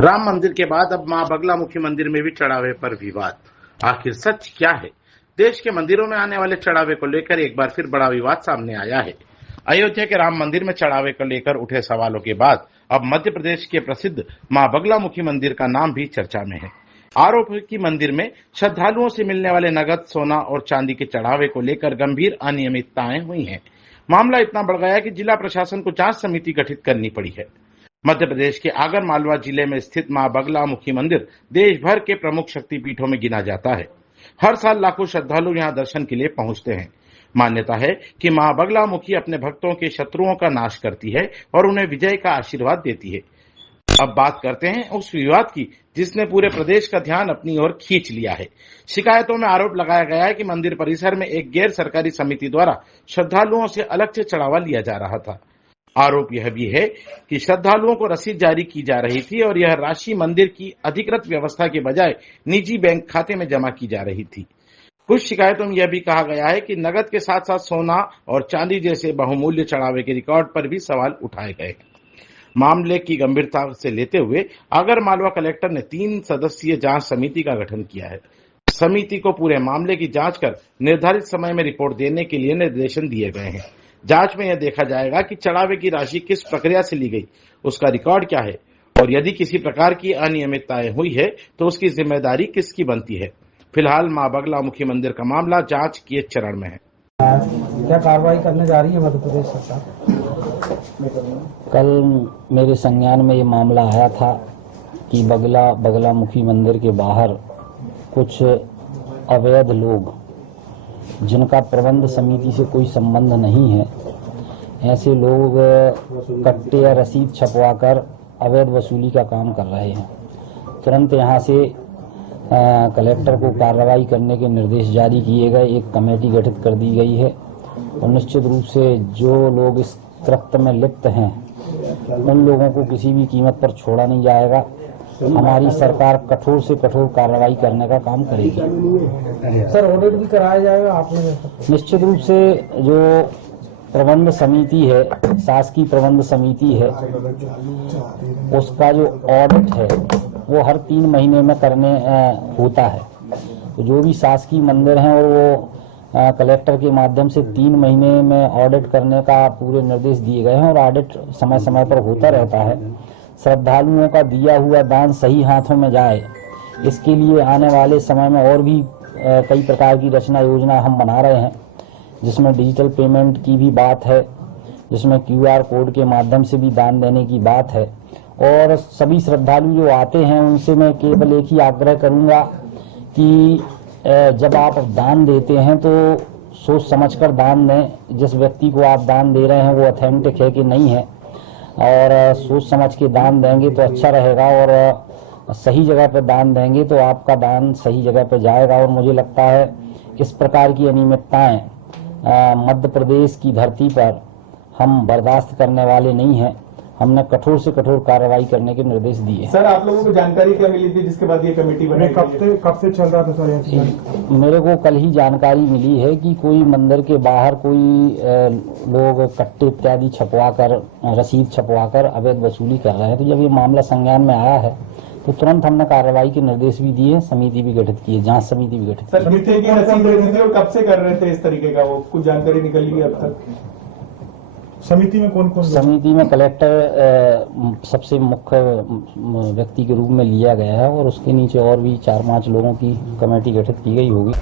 राम मंदिर के बाद अब मां बगलामुखी मंदिर में भी चढ़ावे पर विवाद। आखिर सच क्या है? देश के मंदिरों में आने वाले चढ़ावे को लेकर एक बार फिर बड़ा विवाद सामने आया है। अयोध्या के राम मंदिर में चढ़ावे को लेकर उठे सवालों के बाद अब मध्य प्रदेश के प्रसिद्ध मां बगलामुखी मंदिर का नाम भी चर्चा में है। आरोप है कि मंदिर में श्रद्धालुओं से मिलने वाले नगद, सोना और चांदी के चढ़ावे को लेकर गंभीर अनियमितताएं हुई हैं। मामला इतना बढ़ गया कि जिला प्रशासन को जांच समिति गठित करनी पड़ी है। मध्य प्रदेश के आगर मालवा जिले में स्थित मां बगलामुखी मंदिर देश भर के प्रमुख शक्तिपीठों में गिना जाता है। हर साल लाखों श्रद्धालु यहां दर्शन के लिए पहुंचते हैं। मान्यता है कि मां बगलामुखी अपने भक्तों के शत्रुओं का नाश करती है और उन्हें विजय का आशीर्वाद देती है। अब बात करते हैं उस विवाद की जिसने पूरे प्रदेश का ध्यान अपनी ओर खींच लिया है। शिकायतों में आरोप लगाया गया है कि मंदिर परिसर में एक गैर सरकारी समिति द्वारा श्रद्धालुओं से अलग से चढ़ावा लिया जा रहा था। आरोप यह भी है कि श्रद्धालुओं को रसीद जारी की जा रही थी और यह राशि मंदिर की अधिकृत व्यवस्था के बजाय निजी बैंक खाते में जमा की जा रही थी। कुछ शिकायतों में यह भी कहा गया है कि नगद के साथ साथ सोना और चांदी जैसे बहुमूल्य चढ़ावे के रिकॉर्ड पर भी सवाल उठाए गए हैं। मामले की गंभीरता से लेते हुए आगर मालवा कलेक्टर ने 3 सदस्यीय जांच समिति का गठन किया है। समिति को पूरे मामले की जांच कर निर्धारित समय में रिपोर्ट देने के लिए निर्देशन दिए गए हैं। जांच में यह देखा जाएगा कि चढ़ावे की राशि किस प्रक्रिया से ली गई, उसका रिकॉर्ड क्या है और यदि किसी प्रकार की अनियमितताएं हुई है तो उसकी जिम्मेदारी किसकी बनती है। फिलहाल मां बगलामुखी मंदिर का मामला जांच के चरण में है। क्या कार्रवाई करने जा रही है मध्य प्रदेश सरकार? कल मेरे संज्ञान में ये मामला आया था कि बगलामुखी मंदिर के बाहर कुछ अवैध लोग जिनका प्रबंध समिति से कोई संबंध नहीं है, ऐसे लोग कट्टे या रसीद छपवाकर अवैध वसूली का काम कर रहे हैं। तुरंत यहाँ से कलेक्टर को कार्रवाई करने के निर्देश जारी किए गए। एक कमेटी गठित कर दी गई है और निश्चित रूप से जो लोग इस कृत्य में लिप्त हैं उन लोगों को किसी भी कीमत पर छोड़ा नहीं जाएगा। हमारी सरकार कठोर से कठोर कार्रवाई करने का काम करेगी। सर, ऑडिट भी कराया जाएगा आपने? निश्चित रूप से जो प्रबंध समिति है, शासकीय प्रबंध समिति है, उसका जो ऑडिट है वो हर 3 महीने में करने होता है। तो जो भी शासकीय मंदिर हैं और वो कलेक्टर के माध्यम से 3 महीने में ऑडिट करने का पूरे निर्देश दिए गए हैं और ऑडिट समय समय पर होता रहता है। श्रद्धालुओं का दिया हुआ दान सही हाथों में जाए, इसके लिए आने वाले समय में और भी कई प्रकार की रचना योजना हम बना रहे हैं, जिसमें डिजिटल पेमेंट की भी बात है, जिसमें QR कोड के माध्यम से भी दान देने की बात है। और सभी श्रद्धालु जो आते हैं उनसे मैं केवल एक ही आग्रह करूंगा कि जब आप दान देते हैं तो सोच समझकर दान दें। जिस व्यक्ति को आप दान दे रहे हैं वो ऑथेंटिक है कि नहीं है, और सोच समझ के दान देंगे तो अच्छा रहेगा और सही जगह पर दान देंगे तो आपका दान सही जगह पर जाएगा। और मुझे लगता है इस प्रकार की अनियमितताएं मध्य प्रदेश की धरती पर हम बर्दाश्त करने वाले नहीं हैं। हमने कठोर से कठोर कार्रवाई करने के निर्देश दिए। सर, आप लोगों को जानकारी क्या मिली थी जिसके बाद ये कमेटी बनाई? कब से चल रहा था सर? मेरे को कल ही जानकारी मिली है कि कोई मंदिर के बाहर कोई लोग कट्टे इत्यादि छपवाकर, रसीद छपवाकर अवैध वसूली कर रहे हैं। तो जब ये मामला संज्ञान में आया है तो तुरंत हमने कार्रवाई के निर्देश भी दिए, समिति भी गठित की है, जांच समिति भी गठित की। समिति की रसीद लेनी थी और कब से कर रहे थे इस तरीके का, वो कुछ जानकारी निकली है अब तक? समिति में कौन कौन? समिति में कलेक्टर सबसे मुख्य व्यक्ति के रूप में लिया गया है और उसके नीचे और भी 4-5 लोगों की कमेटी गठित की गई होगी।